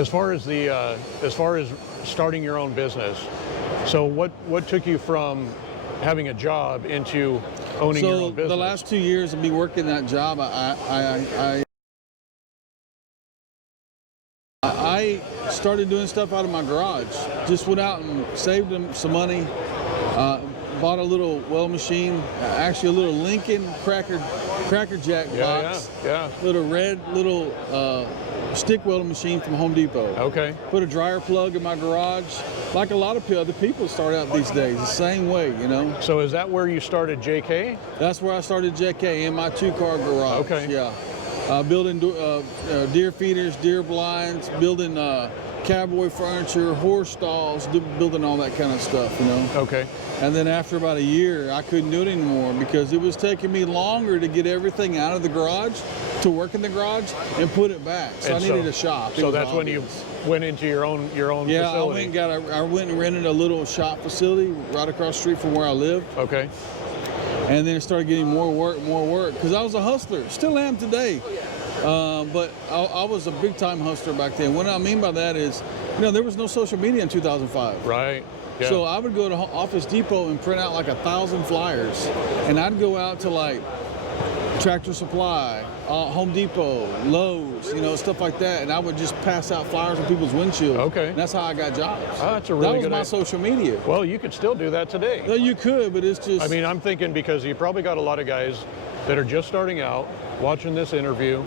As far as starting your own business, so what took you from having a job into owning your own business? So the last 2 years of me working that job, I started doing stuff out of my garage. Just went out and saved them some money. Bought a little weld machine, actually a little Lincoln Cracker Jack box. Little red stick welding machine from Home Depot. Okay. Put a dryer plug in my garage. Like a lot of other people start out these days, the same way, you know. So is that where you started JK? That's where I started JK, in my 2-car garage. Okay. Yeah. Building deer feeders, deer blinds, building cowboy furniture, horse stalls, building all that kind of stuff, you know. Okay. And then after about a year, I couldn't do it anymore because it was taking me longer to get everything out of the garage, to work in the garage, and put it back. So I needed a shop. So that's when you went into your own facility. Yeah, I went and rented a little shop facility right across the street from where I live. Okay. And then it started getting more work, because I was a hustler. Still am today. But I was a big-time hustler back then. What I mean by that is, you know, there was no social media in 2005. Right. Yeah. So I would go to Office Depot and print out like 1,000 flyers. And I'd go out to like Tractor Supply, Home Depot, Lowe's, you know, stuff like that. And I would just pass out flyers on people's windshields. Okay. And that's how I got jobs. Oh, that's a really good That was my social media. Well, you could still do that today. No, you could, but it's just... I mean, I'm thinking because you probably got a lot of guys that are just starting out, watching this interview,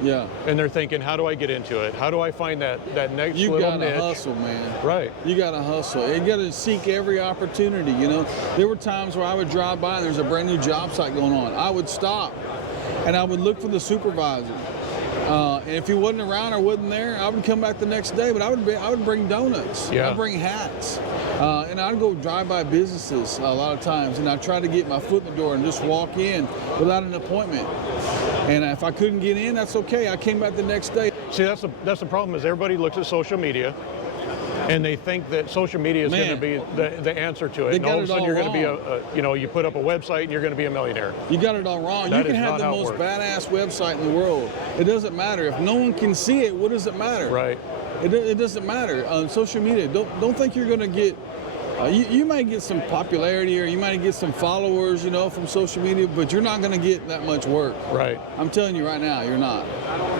and they're thinking, how do I get into it? How do I find that next little niche? You gotta hustle, man. Right. You gotta hustle. You gotta seek every opportunity, you know. There were times where I would drive by and there's a brand new job site going on. I would stop and I would look for the supervisor. And if he wasn't around or wasn't there, I would come back the next day, but I would bring donuts. Yeah. I'd bring hats. And I'd go drive by businesses a lot of times, and I'd try to get my foot in the door and just walk in without an appointment. And if I couldn't get in, that's okay. I came back the next day. See, that's the problem is everybody looks at social media and they think that social media is going to be the answer to it. And all of a sudden you're going to be you put up a website and you're going to be a millionaire. You got it all wrong. You can have the most badass website in the world. It doesn't matter. If no one can see it, what does it matter? Right. It doesn't matter. On social media, don't think you're going to get... you might get some popularity or you might get some followers, you know, from social media, but you're not going to get that much work. Right. I'm telling you right now, you're not.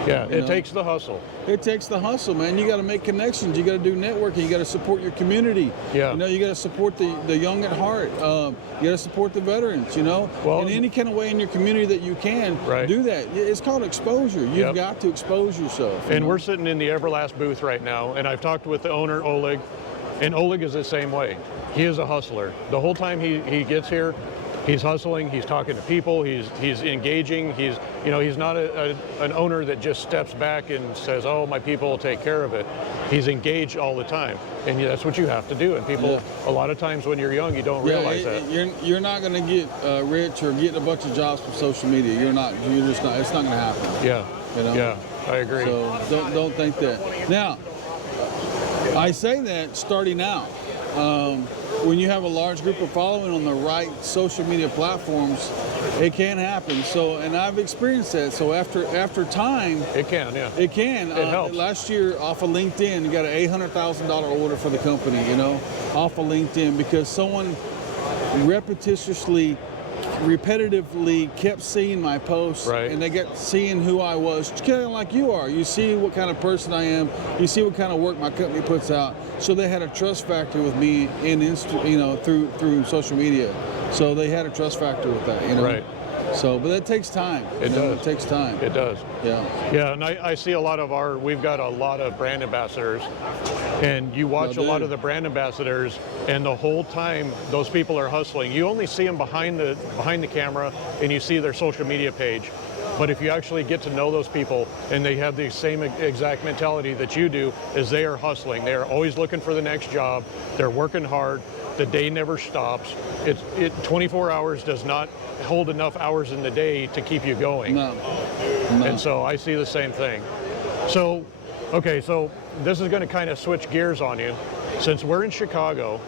Yeah, it takes the hustle. It takes the hustle, man. You got to make connections. You got to do networking. You got to support your community. Yeah. You know, you got to support the young at heart. You got to support the veterans, you know. Well, in any kind of way in your community that you can, do that. It's called exposure. You've got to expose yourself. And we're sitting in the Everlast booth right now, and I've talked with the owner, Oleg, and Oleg is the same way. He is a hustler. The whole time he gets here, he's hustling, he's talking to people, he's engaging, he's not an owner that just steps back and says, oh, my people will take care of it. He's engaged all the time, and that's what you have to do. And people, a lot of times when you're young, you don't realize that. You're not going to get rich or get a bunch of jobs from social media. You're just not, it's not going to happen. Yeah, you know? Yeah, I agree. So don't think that. Now, I say that starting out. When you have a large group of following on the right social media platforms, it can happen. So, and I've experienced that. So after time, it can, it can. It helps. Last year, off of LinkedIn, got an $800,000 order for the company. You know, off of LinkedIn because someone repetitiously kept seeing my posts, and they got seeing who I was, kind of like you are. You see what kind of person I am. You see what kind of work my company puts out. So they had a trust factor with me through social media. So they had a trust factor with that, you know. Right. So, but that takes time. It does. It takes time. It does. Yeah. Yeah, and I see a lot of we've got a lot of brand ambassadors, and you watch a lot of the brand ambassadors, and the whole time those people are hustling. You only see them behind the camera, and you see their social media page. But if you actually get to know those people and they have the same exact mentality that you do, is they are hustling. They are always looking for the next job. They're working hard. The day never stops. 24 hours does not hold enough hours in the day to keep you going. No. And so I see the same thing. So, okay, so this is going to kind of switch gears on you. Since we're in Chicago,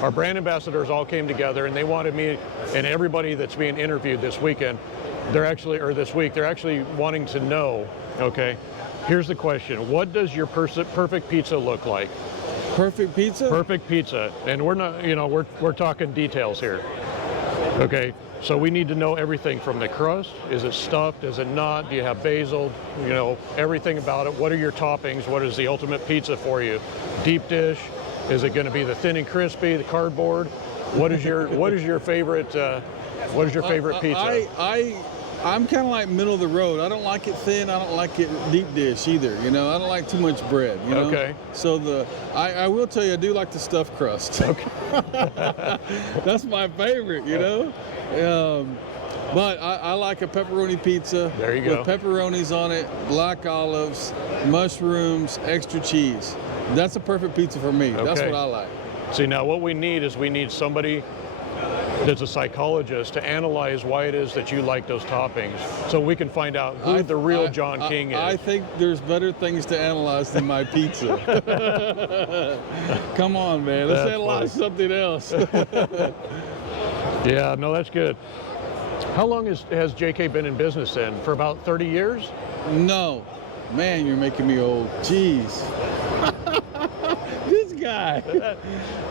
our brand ambassadors all came together and they wanted me and everybody that's being interviewed this weekend, they're actually wanting to know, okay, here's the question. What does your perfect pizza look like? Perfect pizza? Perfect pizza. And we're not, we're talking details here. Okay, so we need to know everything from the crust. Is it stuffed? Is it not? Do you have basil? Everything about it. What are your toppings? What is the ultimate pizza for you? Deep dish? Is it going to be the thin and crispy, the cardboard? What is your favorite pizza? I'm kind of like middle of the road. I don't like it thin. I don't like it deep dish either. I don't like too much bread. Okay. So I will tell you, I do like the stuffed crust. Okay. That's my favorite. But I like a pepperoni pizza. There you go. With pepperonis on it, black olives, mushrooms, extra cheese. That's a perfect pizza for me. Okay. That's what I like. See, now what we need is somebody that's a psychologist to analyze why it is that you like those toppings, so we can find out who the real John King is. I think there's better things to analyze than my pizza. Come on, man. Let's analyze something else. Yeah, no, that's good. How long has JK been in business then? For about 30 years? No. Man, you're making me old. Jeez. This guy.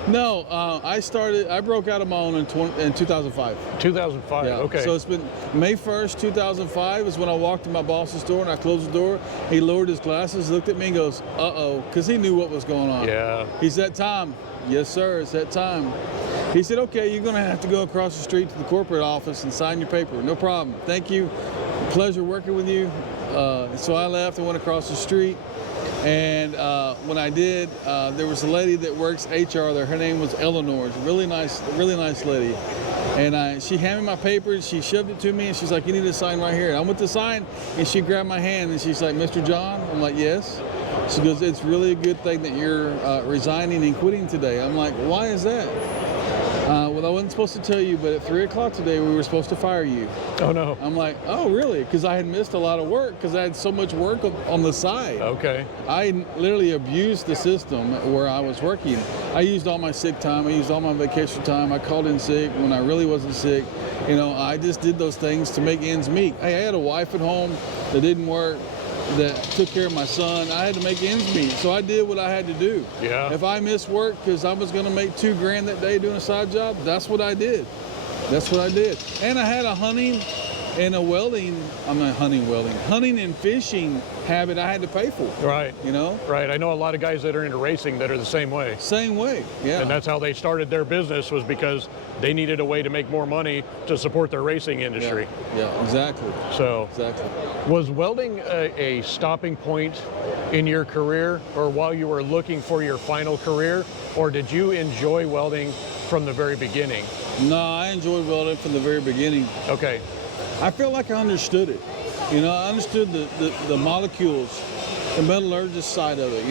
No, I broke out of my own in 2005. 2005, Yeah. okay. So it's been May 1st, 2005 is when I walked in my boss's door and I closed the door. He lowered his glasses, looked at me and goes, uh-oh, because he knew what was going on. Yeah. He said, Tom, yes, sir, it's that time. He said, okay, you're going to have to go across the street to the corporate office and sign your paper. No problem. Thank you. Pleasure working with you. So I left and went across the street. And when I did, there was a lady that works HR there. Her name was Eleanor. She's a really nice lady. And she handed me my papers. She shoved it to me, and she's like, "You need to sign right here." And I went to sign, and she grabbed my hand, and she's like, "Mr. John?" I'm like, "Yes." She goes, "It's really a good thing that you're resigning and quitting today." I'm like, "Why is that?" Well, I wasn't supposed to tell you, but at 3 o'clock today, we were supposed to fire you. Oh, no. I'm like, oh, really? Because I had missed a lot of work because I had so much work on the side. Okay. I literally abused the system where I was working. I used all my sick time. I used all my vacation time. I called in sick when I really wasn't sick. I just did those things to make ends meet. I had a wife at home that didn't work, that took care of my son. I had to make ends meet, so I did what I had to do. Yeah. If I missed work because I was going to make $2,000 that day doing a side job, that's what I did. That's what I did. And I had a hunting and and fishing habit I had to pay for. Right. Right. I know a lot of guys that are into racing that are the same way. Same way, yeah. And that's how they started their business, was because they needed a way to make more money to support their racing industry. Yeah, exactly. So, exactly. Was welding a stopping point in your career, or while you were looking for your final career, or did you enjoy welding from the very beginning? No, I enjoyed welding from the very beginning. Okay. I felt like I understood it. I understood the molecules, the metallurgist side of it,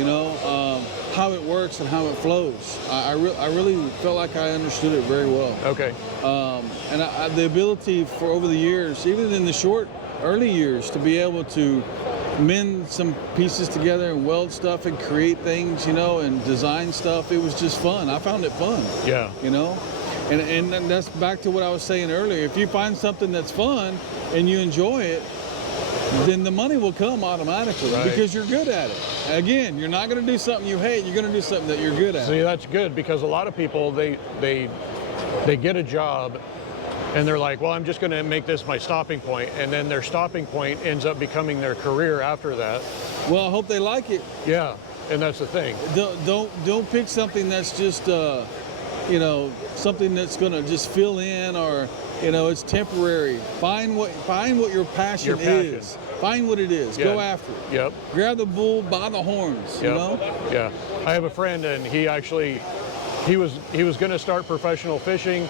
how it works and how it flows. I really felt like I understood it very well. Okay. And the ability for over the years, even in the early years, to be able to mend some pieces together and weld stuff and create things, and design stuff, it was just fun. I found it fun. Yeah. And that's back to what I was saying earlier. If you find something that's fun and you enjoy it, then the money will come automatically, right, because you're good at it. Again, you're not going to do something you hate. You're going to do something that you're good at. See, that's good, because a lot of people, they get a job and they're like, well, I'm just going to make this my stopping point, and then their stopping point ends up becoming their career after that. Well, I hope they like it. Yeah, and that's the thing. Don't pick something that's just something that's going to just fill in, or it's temporary. Find what your passion is. Find what it is. Yeah. Go after it. Yep. Grab the bull by the horns. Yep. Yeah. I have a friend, and he was going to start professional fishing,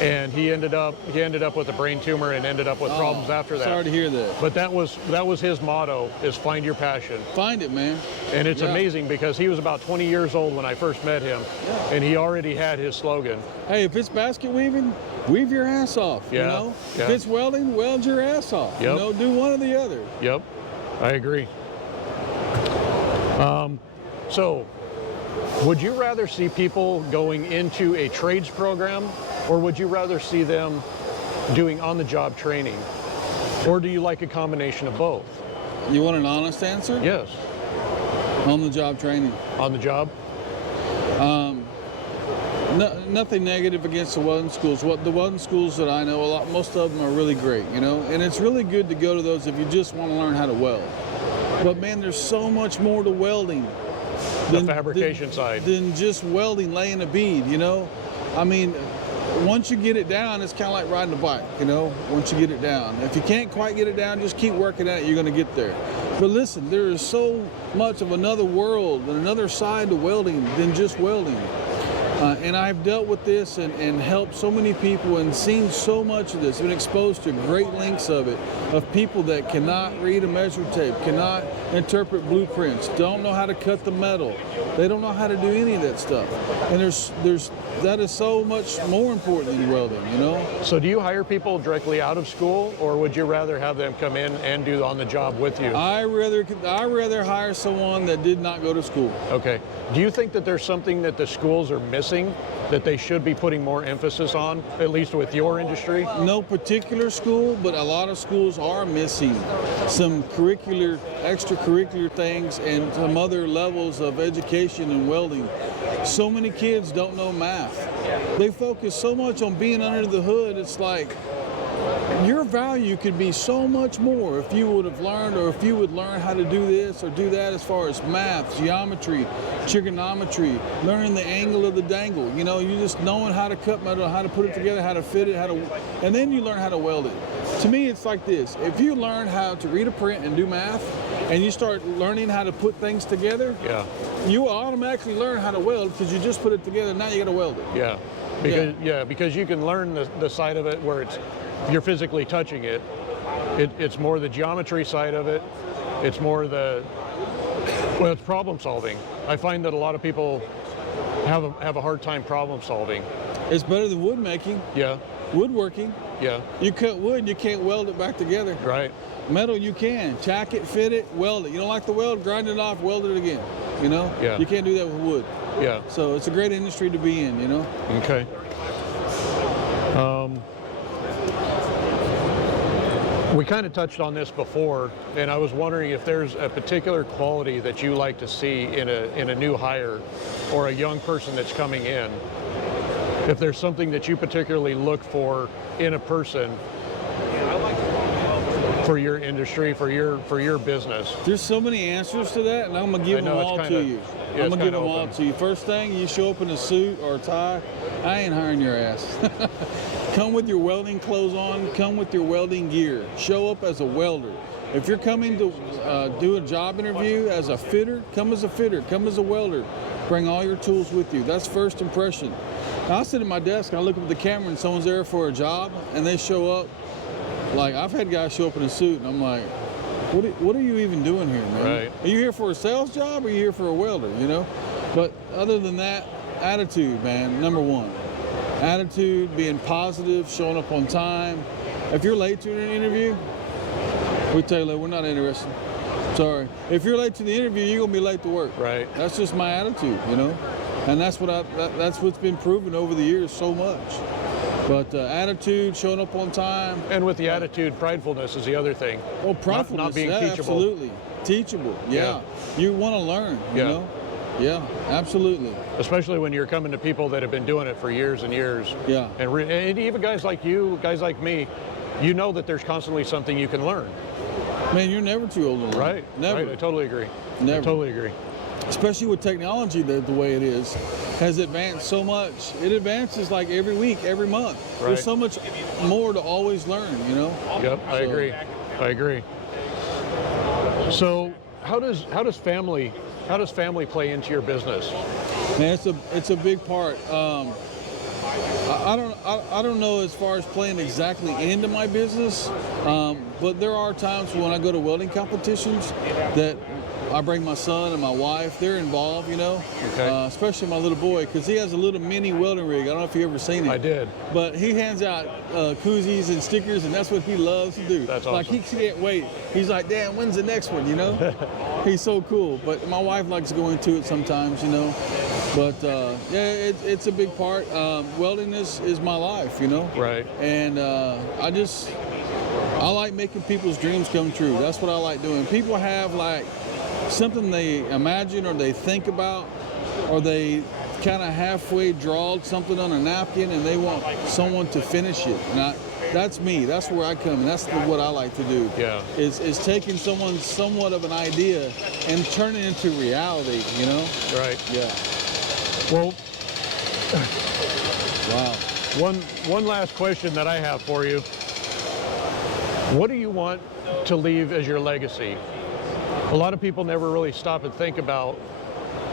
and he ended up with a brain tumor and ended up with problems after that. Sorry to hear that. But that was his motto, is find your passion. Find it, man. And it's amazing, because he was about 20 years old when I first met him, and he already had his slogan. Hey, if it's basket weaving, weave your ass off. Yeah. If it's welding, weld your ass off. Yep. Do one or the other. Yep, I agree. So, would you rather see people going into a trades program, or would you rather see them doing on-the-job training? Or do you like a combination of both? You want an honest answer? Yes. On-the-job training. On the job? Nothing negative against the welding schools. The welding schools that I know, most of them are really great, you know, and it's really good to go to those if you just want to learn how to weld. But man, there's so much more to welding. The fabrication side. Than just welding, laying a bead, you know. I mean, once you get it down, it's kind of like riding a bike, you know, once you get it down. If you can't quite get it down, just keep working at it, you're going to get there. But listen, there is so much of another world and another side to welding than just welding. And I've dealt with this and helped so many people and seen so much of this, been exposed to great lengths of it, of people that cannot read a measure tape, cannot interpret blueprints, don't know how to cut the metal. They don't know how to do any of that stuff. And that is so much more important than welding, you know? So do you hire people directly out of school, or would you rather have them come in and do on the job with you? I rather hire someone that did not go to school. Okay. Do you think that there's something that the schools are missing that they should be putting more emphasis on, at least with your industry? No particular school, but a lot of schools are missing some extracurricular things and some other levels of education in welding. So many kids don't know math. They focus so much on being under the hood, it's like, your value could be so much more if you would have learned, or if you would learn how to do this or do that as far as math, geometry, trigonometry, learning the angle of the dangle. You know, you just knowing how to cut metal, how to put it together, how to fit it, and then you learn how to weld it. To me, it's like this. If you learn how to read a print and do math, and you start learning how to put things together, yeah, you will automatically learn how to weld because you just put it together. Now you got to weld it. Yeah, because you can learn the side of it where you're physically touching it. It's more the geometry side of it. It's more it's problem solving. I find that a lot of people have a hard time problem solving. It's better than wood making. Yeah. Woodworking. Yeah. You cut wood, you can't weld it back together. Right. Metal, you can. Tack it, fit it, weld it. You don't like the weld, grind it off, weld it again. You know? Yeah. You can't do that with wood. Yeah. So it's a great industry to be in, you know? Okay. We kind of touched on this before, and I was wondering if there's a particular quality that you like to see in a new hire or a young person that's coming in. If there's something that you particularly look for in a person for your industry, for your business. There's so many answers to that, and I'm gonna give them all to you. I'm gonna give them all to you. First thing, you show up in a suit or a tie, I ain't hiring your ass. Come with your welding clothes on, come with your welding gear. Show up as a welder. If you're coming to do a job interview as a fitter, come as a fitter, come as a welder. Bring all your tools with you. That's first impression. I sit at my desk and I look up at the camera and someone's there for a job and they show up. Like, I've had guys show up in a suit and I'm like, what are you even doing here, man? Right. Are you here for a sales job or are you here for a welder, you know? But other than that, attitude, man, number one. Attitude, being positive, showing up on time. If you're late to an interview, we tell you, we're not interested. Sorry. If you're late to the interview, you're gonna be late to work. Right. That's just my attitude, you know? And that's what's been proven over the years so much. But attitude, showing up on time. And with the attitude, pridefulness is the other thing. Oh, pridefulness, not being yeah, teachable. Absolutely. Teachable, yeah. You want to learn, you know? Yeah, absolutely. Especially when you're coming to people that have been doing it for years and years. Yeah. And even guys like you, guys like me, you know that there's constantly something you can learn. Man, you're never too old to learn. Right. Never. Right. I totally agree. Never. I totally agree. Especially with technology the way it is, has advanced so much. It advances like every week, every month. Right. There's so much more to always learn, you know? Yep, I agree. So how does family play into your business? Man, it's a big part. I don't know as far as playing exactly into my business, but there are times when I go to welding competitions that I bring my son and my wife. They're involved, you know, okay. Especially my little boy, because he has a little mini welding rig. I don't know if you've ever seen it. I did. But he hands out koozies and stickers, and that's what he loves to do. That's awesome. Like, he can't wait. He's like, Dad, when's the next one, you know? He's so cool. But my wife likes to go into it sometimes, you know. But yeah, it's a big part. Welding is my life, you know. Right. And I I like making people's dreams come true. That's what I like doing. People have like something they imagine or they think about, or they kind of halfway drawed something on a napkin and they want someone to finish it. And that's me. That's where I come in. That's what I like to do. Yeah. Is taking someone's somewhat of an idea and turning it into reality, you know? Right. Yeah. Well, Wow. one last question that I have for you. What do you want to leave as your legacy? A lot of people never really stop and think about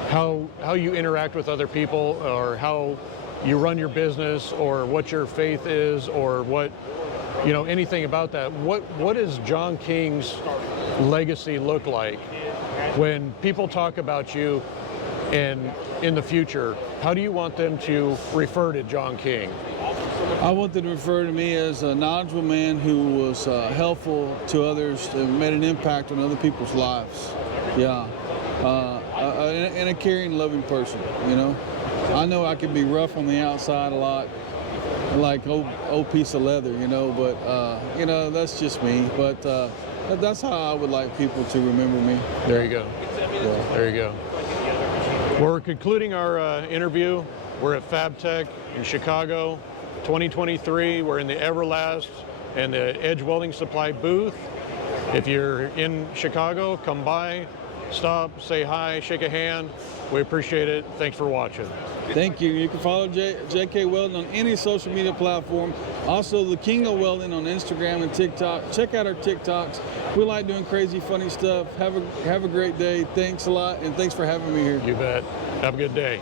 how you interact with other people, or how you run your business, or what your faith is, or what, you know, anything about that. What does John King's legacy look like when people talk about you and in the future? How do you want them to refer to John King? I want them to refer to me as a knowledgeable man who was helpful to others and made an impact on other people's lives. Yeah. And a caring, loving person, you know. I know I can be rough on the outside a lot, like old piece of leather, you know, but, you know, that's just me. But that's how I would like people to remember me. There you go. Yeah. There you go. We're concluding our interview. We're at Fabtech in Chicago, 2023. We're in the Everlast and the Edge Welding Supply booth. If you're in Chicago, come by, stop, say hi, shake a hand. We appreciate it. Thanks for watching. Thank you. You can follow JK Welding on any social media platform. Also, the King of Welding on Instagram and TikTok. Check out our TikToks. We like doing crazy, funny stuff. Have a great day. Thanks a lot, and thanks for having me here. You bet. Have a good day.